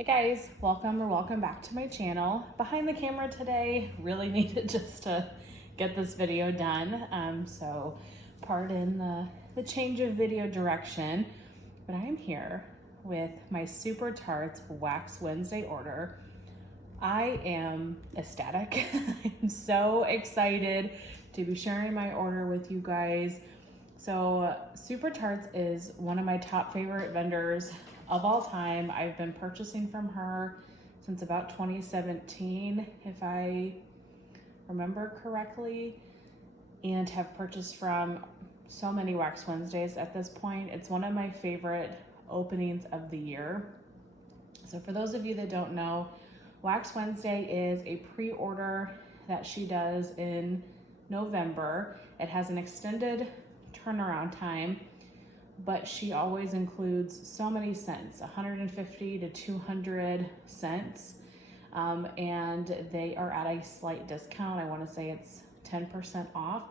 Hey guys, welcome back to my channel. Behind the camera today, really needed just to get this video done. So pardon the change of video direction, but I am here with my Super Tarts Wax Wednesday order. I am ecstatic. I'm so excited to be sharing my order with you guys. So Super Tarts is one of my top favorite vendors of all time. I've been purchasing from her since about 2017, if I remember correctly, and have purchased from so many Wax Wednesdays at this point. It's one of my favorite openings of the year. So for those of you that don't know, Wax Wednesday is a pre-order that she does in November. It has an extended turnaround time, but she always includes so many scents, 150 to 200 scents, and they are at a slight discount. I want to say it's 10% off.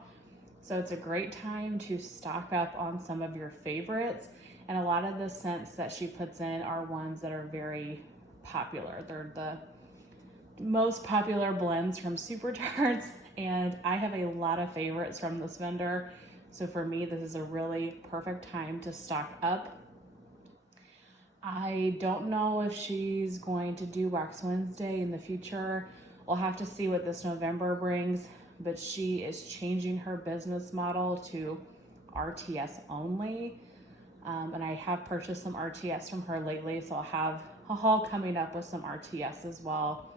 So it's a great time to stock up on some of your favorites. And a lot of the scents that she puts in are ones that are very popular. They're the most popular blends from Super Tarts, and I have a lot of favorites from this vendor. So for me, this is a really perfect time to stock up. I don't know if she's going to do Wax Wednesday in the future. We'll have to see what this November brings, but she is changing her business model to RTS only. And I have purchased some RTS from her lately, so I'll have a haul coming up with some RTS as well.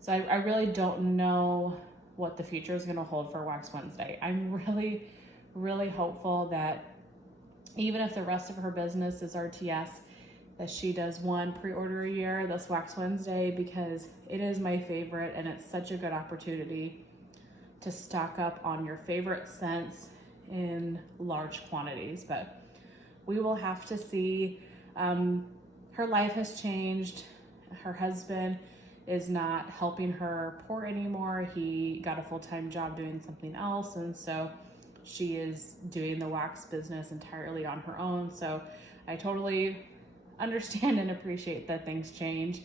So I really don't know what the future is gonna hold for Wax Wednesday. I'm really hopeful that even if the rest of her business is RTS, that she does one pre-order a year, this Wax Wednesday, because it is my favorite and it's such a good opportunity to stock up on your favorite scents in large quantities. But we will have to see. Her life has changed. Her husband is not helping her pour anymore. He got a full-time job doing something else, and so she is doing the wax business entirely on her own. So I totally understand and appreciate that things change,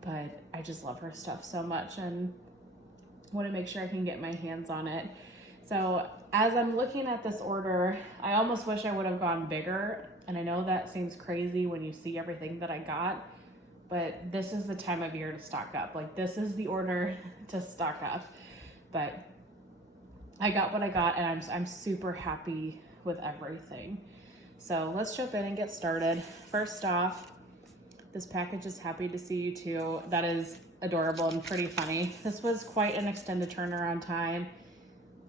but I just love her stuff so much and want to make sure I can get my hands on it. So as I'm looking at this order, I almost wish I would have gone bigger. And I know that seems crazy when you see everything that I got, but this is the time of year to stock up. Like, this is the order to stock up. But I got what I got, and I'm super happy with everything. So let's jump in and get started. First off, this package is happy to see you too. That is adorable and pretty funny. This was quite an extended turnaround time.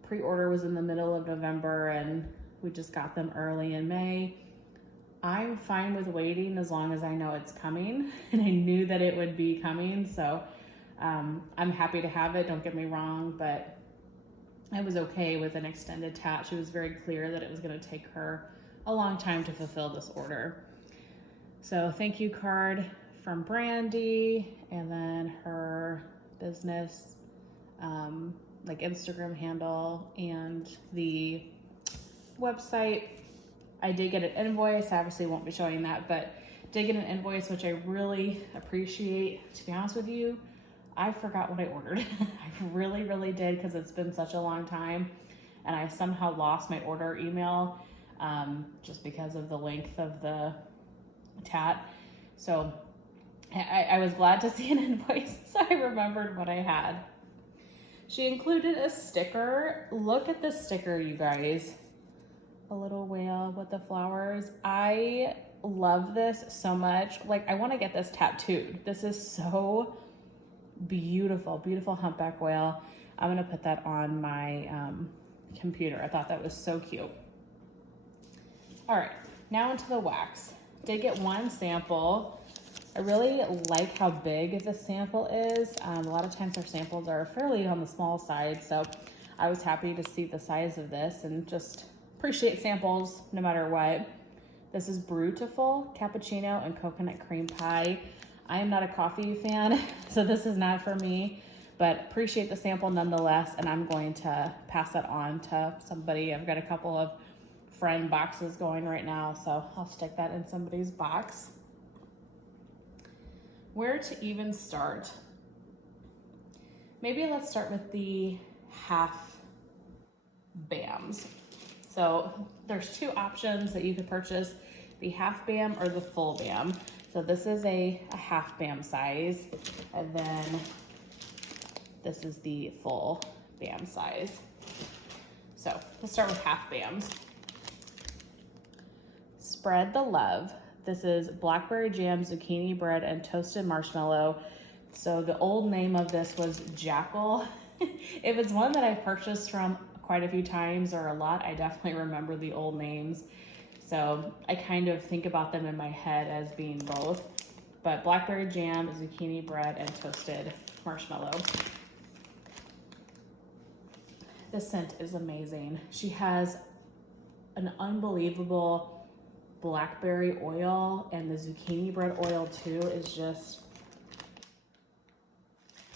Pre-order was in the middle of November, and we just got them early in May. I'm fine with waiting as long as I know it's coming, and I knew that it would be coming. So I'm happy to have it, don't get me wrong, but I was okay with an extended tat. She was very clear that it was going to take her a long time to fulfill this order. So thank you card from Brandy, and then her business like Instagram handle and the website. I did get an invoice. I obviously won't be showing that, but did get an invoice, which I really appreciate. To be honest with you, I forgot what I ordered. I really did, because it's been such a long time, and I somehow lost my order email just because of the length of the tat. So I was glad to see an invoice, so I remembered what I had. She included a sticker. Look at this sticker, you guys. A little whale with the flowers. I love this so much. Like, I want to get this tattooed. This is so beautiful humpback whale. I'm gonna put that on my computer. I thought that was so cute. All right, now into the wax. Did get one sample. I really like how big this sample is. A lot of times our samples are fairly on the small side, so I was happy to see the size of this and just appreciate samples no matter what. This is Brutiful Cappuccino and Coconut Cream Pie. I am not a coffee fan, so this is not for me, but appreciate the sample nonetheless, and I'm going to pass that on to somebody. I've got a couple of friend boxes going right now, so I'll stick that in somebody's box. Where to even start? Maybe let's start with the half BAMs. So there's two options that you could purchase, the half BAM or the full BAM. So this is a half BAM size, and then this is the full BAM size. So let's start with half BAMs. Spread the love. This is blackberry jam, zucchini bread, and toasted marshmallow. So the old name of this was Jackal. If it's one that I've purchased from quite a few times or a lot, I definitely remember the old names. So I kind of think about them in my head as being both. But blackberry jam, zucchini bread, and toasted marshmallow. The scent is amazing. She has an unbelievable blackberry oil, and the zucchini bread oil too is just,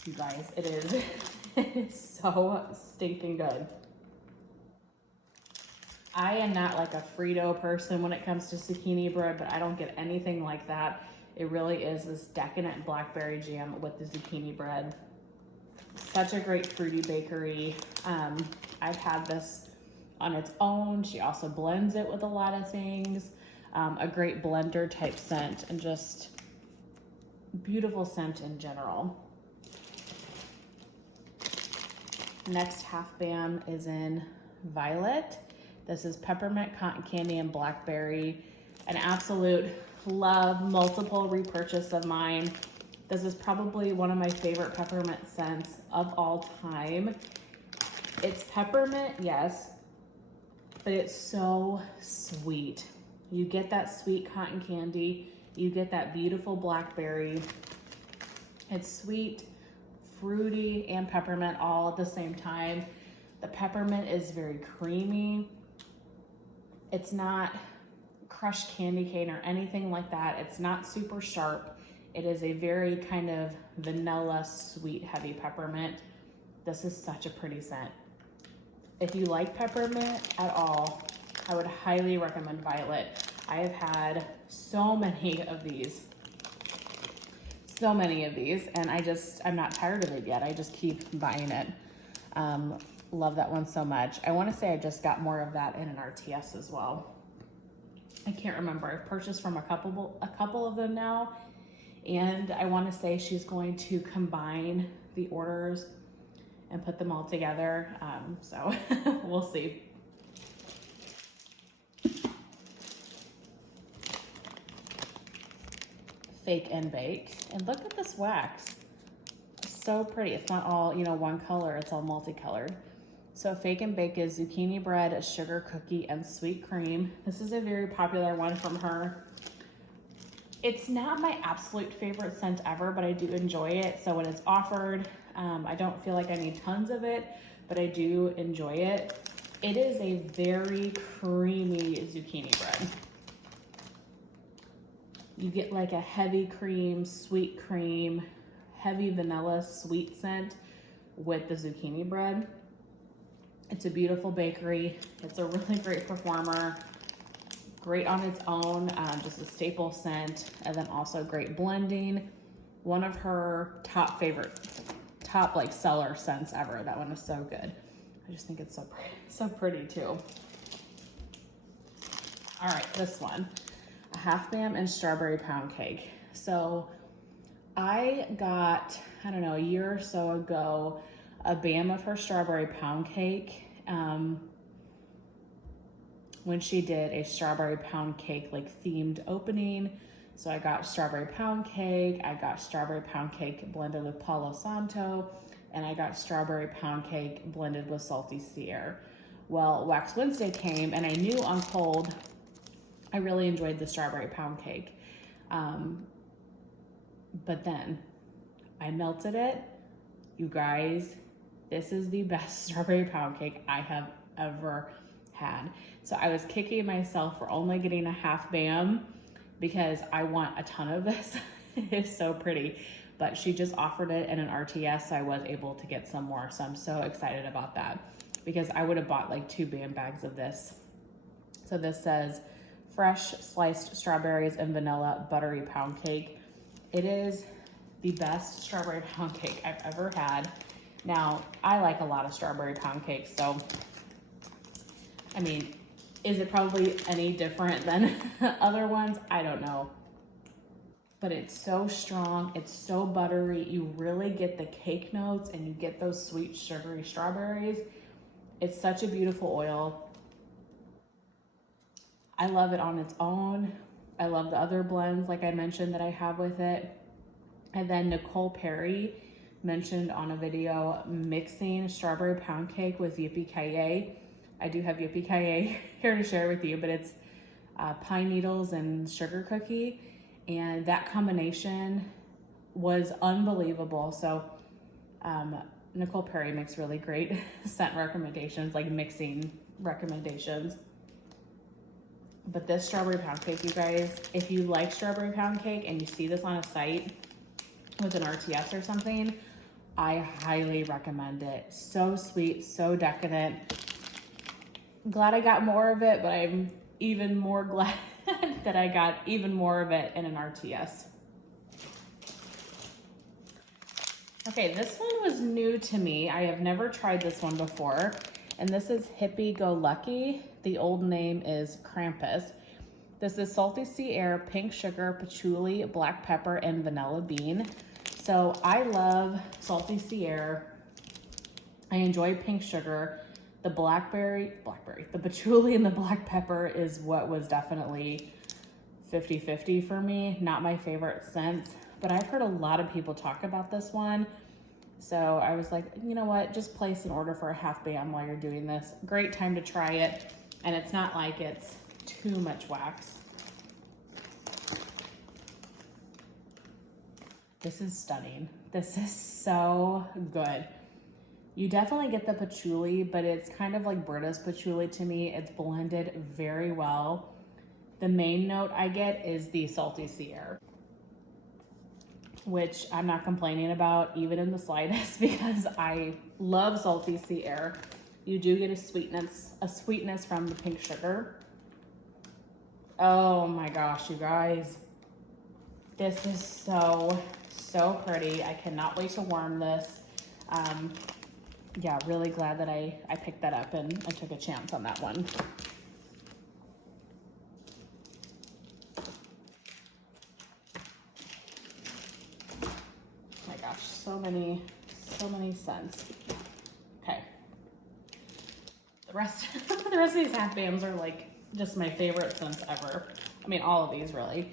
you guys, it is, it is so stinking good. I am not like a Frito person when it comes to zucchini bread, but I don't get anything like that. It really is this decadent blackberry jam with the zucchini bread. Such a great fruity bakery. I've had this on its own. She also blends it with a lot of things. A great blender type scent, and just beautiful scent in general. Next half BAM is in Violet. This is peppermint, cotton candy, and blackberry. An absolute love, multiple repurchase of mine. This is probably one of my favorite peppermint scents of all time. It's peppermint, yes, but it's so sweet. You get that sweet cotton candy, you get that beautiful blackberry. It's sweet, fruity, and peppermint all at the same time. The peppermint is very creamy. It's not crushed candy cane or anything like that. It's not super sharp. It is a very kind of vanilla, sweet, heavy peppermint. This is such a pretty scent. If you like peppermint at all, I would highly recommend Violet. I have had so many of these, and I'm not tired of it yet. I just keep buying it. Love that one so much. I want to say I just got more of that in an RTS as well. I can't remember. I've purchased from a couple of them now, and I want to say she's going to combine the orders and put them all together. So we'll see. Fake and Bake. And look at this wax. It's so pretty. It's not all, one color. It's all multicolored. So Fake and Bake is zucchini bread, a sugar cookie, and sweet cream. This is a very popular one from her. It's not my absolute favorite scent ever, but I do enjoy it. So when it's offered, I don't feel like I need tons of it, but I do enjoy it. It is a very creamy zucchini bread. You get like a heavy cream, sweet cream, heavy vanilla sweet scent with the zucchini bread. It's a beautiful bakery. It's a really great performer. Great on its own, just a staple scent, and then also great blending. One of her top like seller scents ever. That one is so good. I just think it's so pretty too. All right, this one, a half BAM and strawberry pound cake. So I got, I don't know, a year or so ago, a BAM of her strawberry pound cake. When she did a strawberry pound cake like themed opening. So I got strawberry pound cake, I got strawberry pound cake blended with Palo Santo, and I got strawberry pound cake blended with Salty Sierra. Well, Wax Wednesday came, and I knew on cold, I really enjoyed the strawberry pound cake. But then I melted it. You guys, this is the best strawberry pound cake I have ever had. So I was kicking myself for only getting a half BAM because I want a ton of this. It's so pretty, but she just offered it in an RTS, so I was able to get some more. So I'm so excited about that because I would have bought like 2 BAM bags of this. So this says fresh sliced strawberries and vanilla buttery pound cake. It is the best strawberry pound cake I've ever had. Now, I like a lot of strawberry pound cakes, so, I mean, is it probably any different than other ones? I don't know. But it's so strong, it's so buttery. You really get the cake notes and you get those sweet, sugary strawberries. It's such a beautiful oil. I love it on its own. I love the other blends, like I mentioned, that I have with it. And then Nicole Perry mentioned on a video mixing strawberry pound cake with yippee-ki-yay. I do have yippee-ki-yay here to share with you, but it's pine needles and sugar cookie. And that combination was unbelievable. So Nicole Perry makes really great scent recommendations, like mixing recommendations. But this strawberry pound cake, you guys, if you like strawberry pound cake and you see this on a site with an RTS or something, I highly recommend it. So sweet, so decadent. I'm glad I got more of it, but I'm even more glad that I got even more of it in an RTS. Okay, this one was new to me. I have never tried this one before. And this is Hippie Go Lucky. The old name is Krampus. This is salty sea air, pink sugar, patchouli, black pepper, and vanilla bean. So I love salty sea air. I enjoy pink sugar. The the patchouli and the black pepper is what was definitely 50-50 for me. Not my favorite scents, but I've heard a lot of people talk about this one. So I was like, you know what, just place an order for a half bam while you're doing this. Great time to try it. And it's not like it's too much wax. This is stunning. This is so good. You definitely get the patchouli, but it's kind of like Britta's patchouli to me. It's blended very well. The main note I get is the salty sea air, which I'm not complaining about even in the slightest because I love salty sea air. You do get a sweetness from the pink sugar. Oh my gosh, you guys. This is so pretty. I cannot wait to warm this. Yeah, really glad that I picked that up and I took a chance on that one. Oh my gosh, so many scents. Okay. The rest of these half bams are like just my favorite scents ever. I mean, all of these really.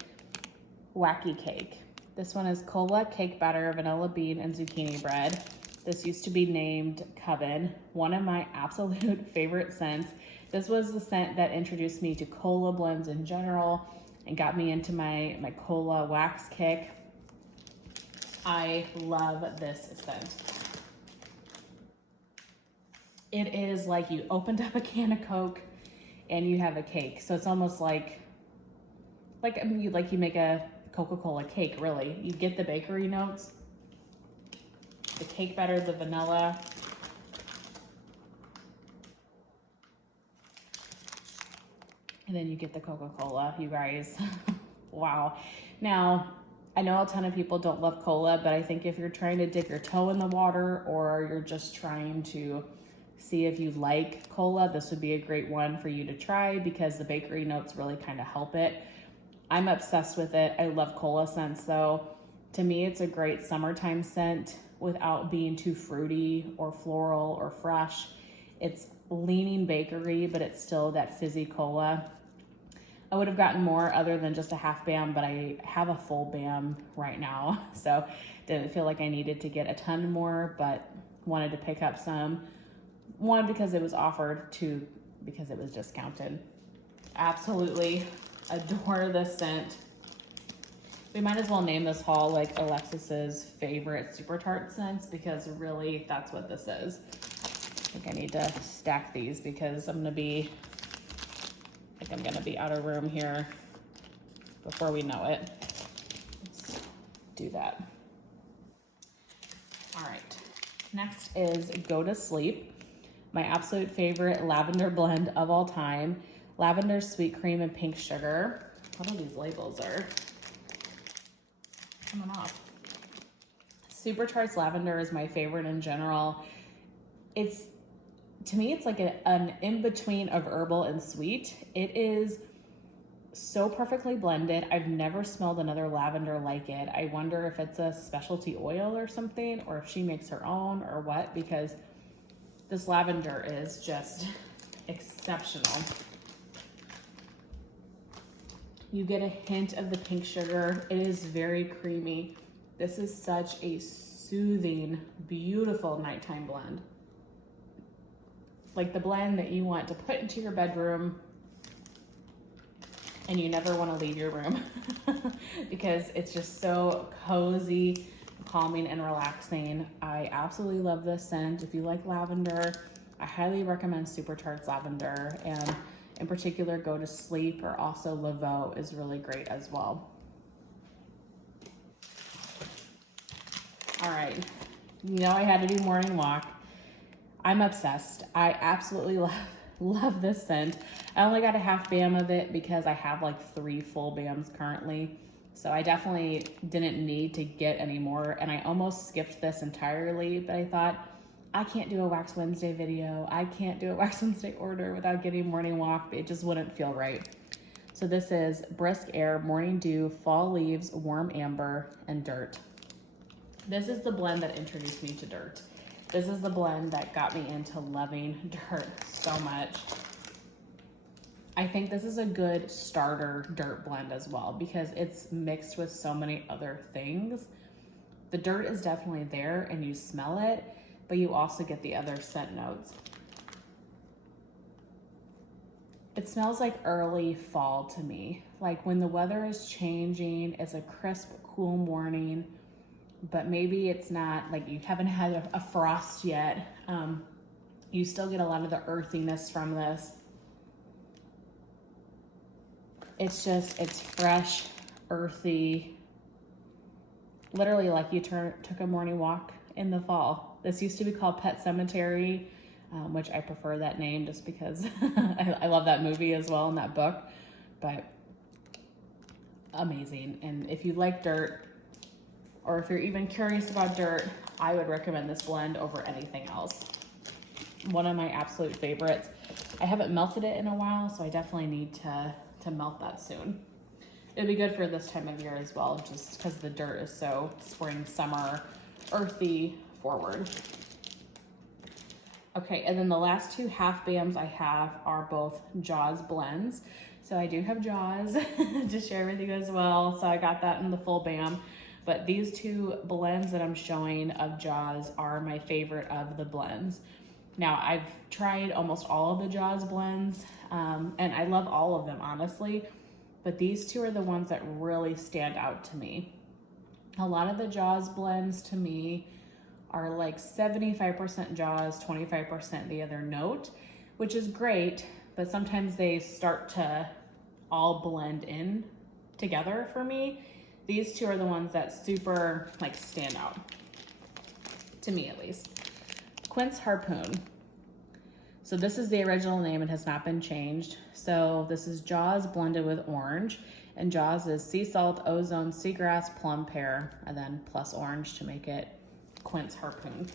Wacky Cake. This one is cola, cake batter, vanilla bean, and zucchini bread. This used to be named Coven, one of my absolute favorite scents. This was the scent that introduced me to cola blends in general and got me into my cola wax kick. I love this scent. It is like you opened up a can of Coke and you have a cake. So it's almost like you make a Coca-Cola cake, really. You get the bakery notes, the cake batter, the vanilla. And then you get the Coca-Cola, you guys. Wow. Now, I know a ton of people don't love cola, but I think if you're trying to dip your toe in the water or you're just trying to see if you like cola, this would be a great one for you to try because the bakery notes really kind of help it. I'm obsessed with it. I love cola scents though. To me, it's a great summertime scent without being too fruity or floral or fresh. It's leaning bakery, but it's still that fizzy cola. I would have gotten more other than just a half bam, but I have a full bam right now. So didn't feel like I needed to get a ton more, but wanted to pick up some. One, because it was offered, two, because it was discounted. Absolutely adore this scent. We might as well name this haul like Alexis's favorite Super Tarts scents because really that's what this is. I think I need to stack these because I'm gonna be out of room here before we know it. Let's do that. All right, next is Go to Sleep. My absolute favorite lavender blend of all time. Lavender, sweet cream, and pink sugar. What are these labels are coming off? Super Tarts Lavender is my favorite in general. To me, it's like an in-between of herbal and sweet. It is so perfectly blended. I've never smelled another lavender like it. I wonder if it's a specialty oil or something, or if she makes her own or what, because this lavender is just exceptional. You get a hint of the pink sugar. It is very creamy. This is such a soothing, beautiful nighttime blend. Like the blend that you want to put into your bedroom and you never want to leave your room because it's just so cozy, calming, and relaxing. I absolutely love this scent. If you like lavender, I highly recommend Super Tarts Lavender, and in particular, Go to Sleep, or also Laveau is really great as well. All right, you know I had to do morning walk. I'm obsessed. I absolutely love this scent. I only got a half bam of it because I have like 3 full bams currently. So I definitely didn't need to get any more, and I almost skipped this entirely, but I thought, I can't do a Wax Wednesday video. I can't do a Wax Wednesday order without getting morning walk. It just wouldn't feel right. So this is Brisk Air, Morning Dew, Fall Leaves, Warm Amber, and Dirt. This is the blend that introduced me to dirt. This is the blend that got me into loving dirt so much. I think this is a good starter dirt blend as well because it's mixed with so many other things. The dirt is definitely there and you smell it, but you also get the other scent notes. It smells like early fall to me. Like when the weather is changing, it's a crisp, cool morning, but maybe it's not, like you haven't had a frost yet. You still get a lot of the earthiness from this. It's fresh, earthy, literally like you took a morning walk in the fall. This used to be called Pet Cemetery, which I prefer that name just because I love that movie as well and that book, but amazing. And if you like dirt, or if you're even curious about dirt, I would recommend this blend over anything else. One of my absolute favorites. I haven't melted it in a while, so I definitely need to melt that soon. It'd be good for this time of year as well, just because the dirt is so spring, summer, earthy forward. Okay, and then the last 2 half bams I have are both Jaws blends. So I do have Jaws to share with you as well. So I got that in the full bam. But these 2 blends that I'm showing of Jaws are my favorite of the blends. Now, I've tried almost all of the Jaws blends, and I love all of them, honestly, but these 2 are the ones that really stand out to me. A lot of the Jaws blends to me are like 75% Jaws, 25% the other note, which is great, but sometimes they start to all blend in together for me. These 2 are the ones that super like stand out, to me at least. Quince Harpoon. So this is the original name, it has not been changed. So this is Jaws blended with orange, and Jaws is sea salt, ozone, seagrass, plum pear, and then plus orange to make it Quince Harpoon.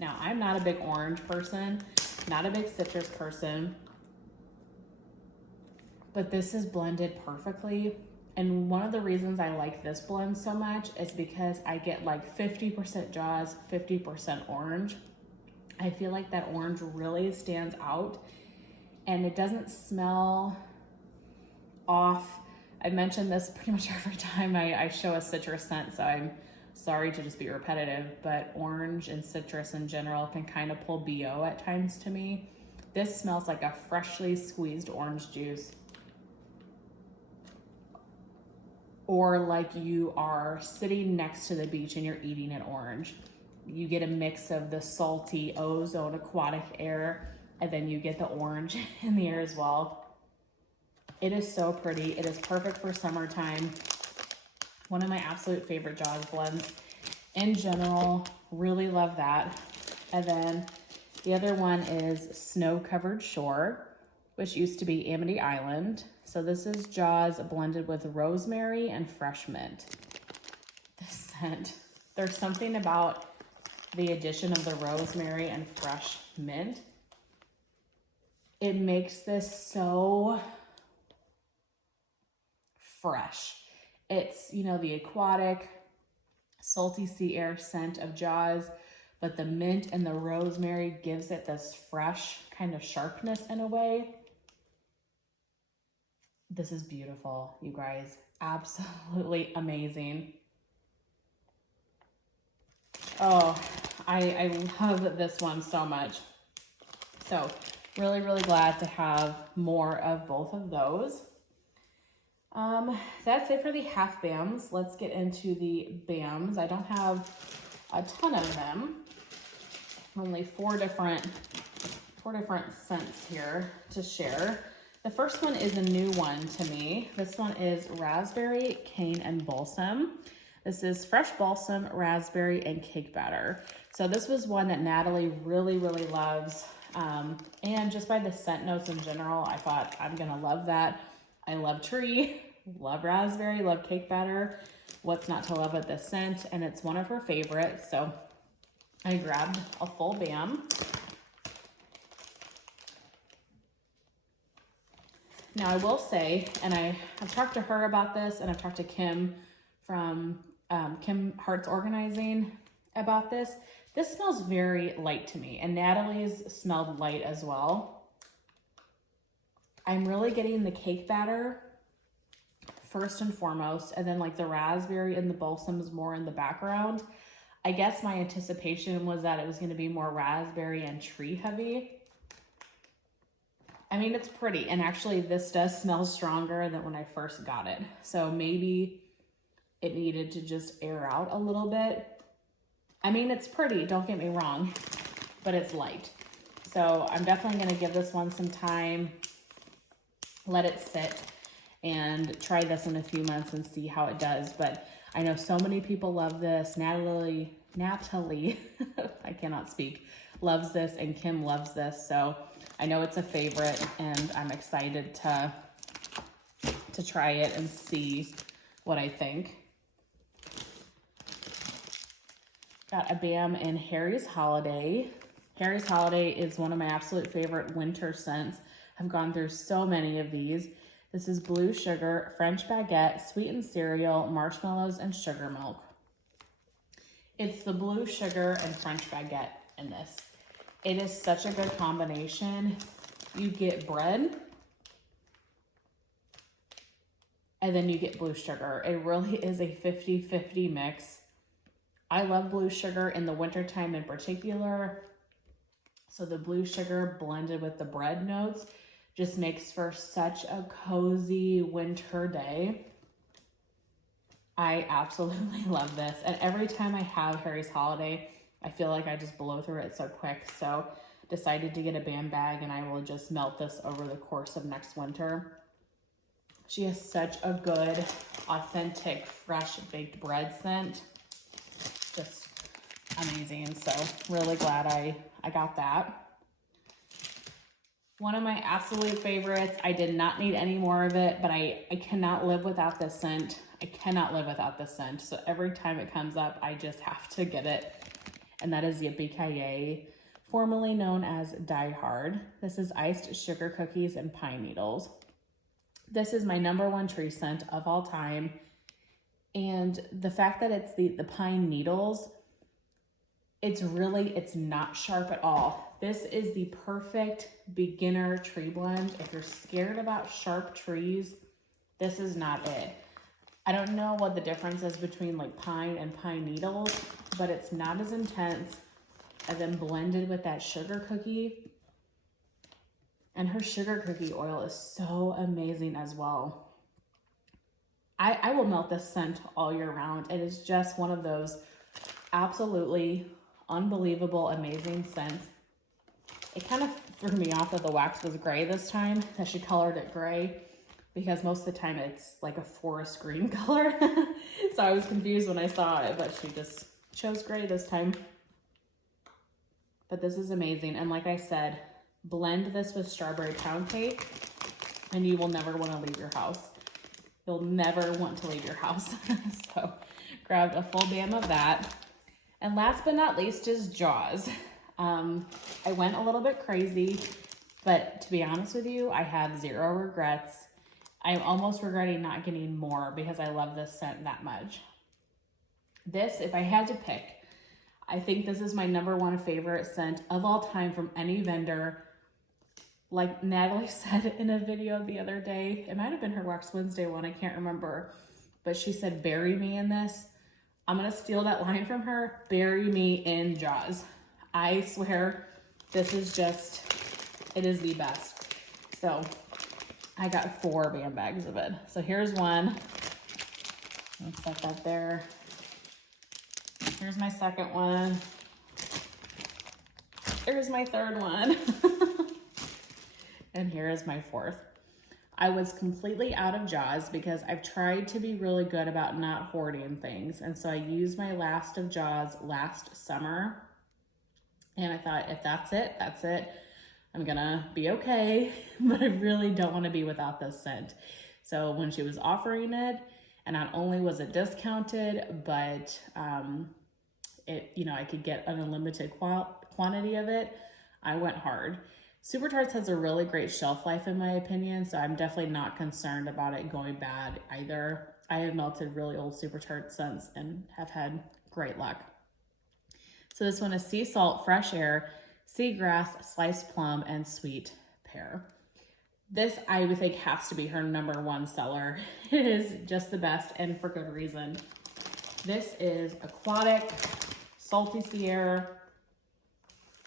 Now, I'm not a big orange person, not a big citrus person, but this is blended perfectly. And one of the reasons I like this blend so much is because I get like 50% Jaws, 50% orange. I feel like that orange really stands out and it doesn't smell off. I mention this pretty much every time I show a citrus scent, so I'm sorry to just be repetitive, but orange and citrus in general can kind of pull BO at times to me. This smells like a freshly squeezed orange juice, or like you are sitting next to the beach and you're eating an orange. You get a mix of the salty ozone aquatic air, and then you get the orange in the air as well. It is so pretty. It is perfect for summertime. One of my absolute favorite Jaws blends in general. Really love that. And then the other one is Snow Covered Shore, which used to be Amity Island. So this is Jaws blended with rosemary and fresh mint. This scent, There's something about the addition of the rosemary and fresh mint. It makes this so fresh. It's, you know, the aquatic, salty sea air scent of Jaws, but the mint and the rosemary gives it this fresh kind of sharpness in a way. This is beautiful, you guys. Absolutely amazing. Oh, I love this one so much. So really, really glad to have more of both of those. That's it for the half BAMs. Let's get into the BAMs. I don't have a ton of them. Only four different scents here to share. The first one is a new one to me. This one is Raspberry, Cane, and Balsam. This is fresh balsam, raspberry, and cake batter. So this was one that Natalie really, really loves. And just by the scent notes in general, I thought I'm gonna love that. I love tree, love raspberry, love cake batter. What's not to love with this scent? And it's one of her favorites. So I grabbed a full BAM. Now I will say, and I've talked to her about this, and I've talked to Kim from Kim Hearts Organizing about this. This smells very light to me, and Natalie's smelled light as well. I'm really getting the cake batter first and foremost, and then like the raspberry and the balsam is more in the background. I guess my anticipation was that it was going to be more raspberry and tree heavy. I mean, it's pretty, and actually this does smell stronger than when I first got it. So maybe it needed to just air out a little bit. I mean, it's pretty, don't get me wrong, but it's light. So I'm definitely gonna give this one some time, let it sit, and try this in a few months and see how it does. But I know so many people love this. Natalie, I cannot speak, loves this, and Kim loves this. So I know it's a favorite, and I'm excited to try it and see what I think. Got a BAM in Harry's Holiday. Harry's Holiday is one of my absolute favorite winter scents. I've gone through so many of these. This is blue sugar, French baguette, sweetened cereal, marshmallows, and sugar milk. It's the blue sugar and French baguette in this. It is such a good combination. You get bread, and then you get blue sugar. It really is a 50-50 mix. I love blue sugar in the wintertime in particular. So the blue sugar blended with the bread notes just makes for such a cozy winter day. I absolutely love this. And every time I have Harry's Holiday, I feel like I just blow through it so quick. So decided to get a BAM bag, and I will just melt this over the course of next winter. She has such a good, authentic, fresh baked bread scent. Just amazing. So really glad I got that. One of my absolute favorites. I did not need any more of it, but I cannot live without this scent. I cannot live without this scent. So every time it comes up, I just have to get it. And that is Yippee-Ki-Yay, formerly known as Die Hard. This is iced sugar cookies and pine needles. This is my #1 tree scent of all time. And the fact that it's the pine needles, it's not sharp at all. This is the perfect beginner tree blend. If you're scared about sharp trees, this is not it. I don't know what the difference is between like pine and pine needles, but it's not as intense, and then blended with that sugar cookie. And her sugar cookie oil is so amazing as well. I will melt this scent all year round. It is just one of those absolutely unbelievable, amazing scents. It kind of threw me off that the wax was gray this time, that she colored it gray, because most of the time it's like a forest green color. So I was confused when I saw it, but she just chose gray this time. But this is amazing. And like I said, blend this with strawberry pound cake and you will never want to leave your house. You'll never want to leave your house. So grabbed a full BAM of that. And last but not least is Jaws. I went a little bit crazy, but to be honest with you, I have zero regrets. I'm almost regretting not getting more because I love this scent that much. This, if I had to pick, I think this is my #1 favorite scent of all time from any vendor. Like Natalie said in a video the other day, it might have been her Wax Wednesday one, I can't remember, but she said, bury me in this. I'm gonna steal that line from her, bury me in Jaws. I swear, this is just, it is the best. So I got 4 bam bags of it. So here's one. Let's set that there. Here's my second one. Here's my third one. And here is my 4th. I was completely out of Jaws because I've tried to be really good about not hoarding things. And so I used my last of Jaws last summer. And I thought, if that's it, that's it. I'm gonna be okay, but I really don't wanna be without this scent. So when she was offering it, and not only was it discounted, but I could get an unlimited quantity of it, I went hard. Super Tarts has a really great shelf life in my opinion, so I'm definitely not concerned about it going bad either. I have melted really old Super Tarts scents and have had great luck. So this one is sea salt, fresh air, seagrass, sliced plum, and sweet pear. This I would think has to be her #1 seller. It is just the best and for good reason. This is aquatic, salty sea air.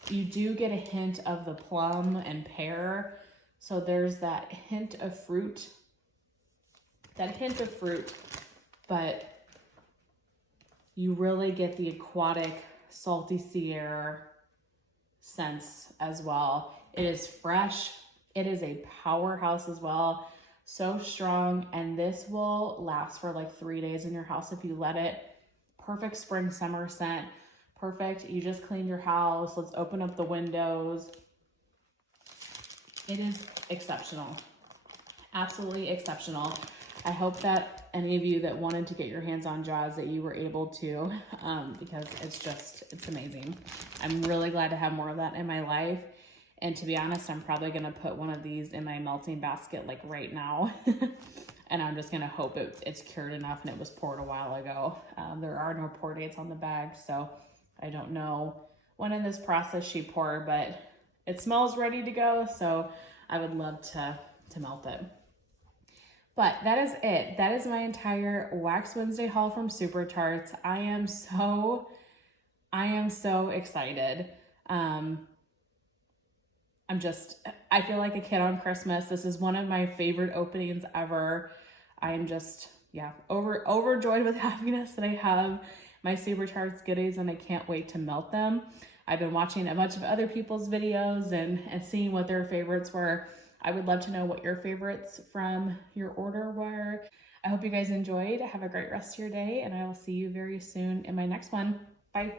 You do get a hint of the plum and pear. So there's that hint of fruit, but you really get the aquatic, salty sea air scents as well. It is fresh. It is a powerhouse as well. So strong, and this will last for like 3 days in your house if you let it. Perfect spring, summer scent. Perfect. You just cleaned your house. Let's open up the windows. It is exceptional. Absolutely exceptional. I hope that any of you that wanted to get your hands on Jaws, that you were able to, because it's amazing. I'm really glad to have more of that in my life. And to be honest, I'm probably going to put one of these in my melting basket like right now. And I'm just going to hope it's cured enough and it was poured a while ago. There are no pour dates on the bag, so I don't know when in this process she poured, but it smells ready to go. So I would love to melt it. But that is it. That is my entire Wax Wednesday haul from Super Tarts. I am so excited. I feel like a kid on Christmas. This is one of my favorite openings ever. I am just, overjoyed with happiness that I have my Super Tarts goodies and I can't wait to melt them. I've been watching a bunch of other people's videos and seeing what their favorites were. I would love to know what your favorites from your order were. I hope you guys enjoyed. Have a great rest of your day, and I will see you very soon in my next one. Bye.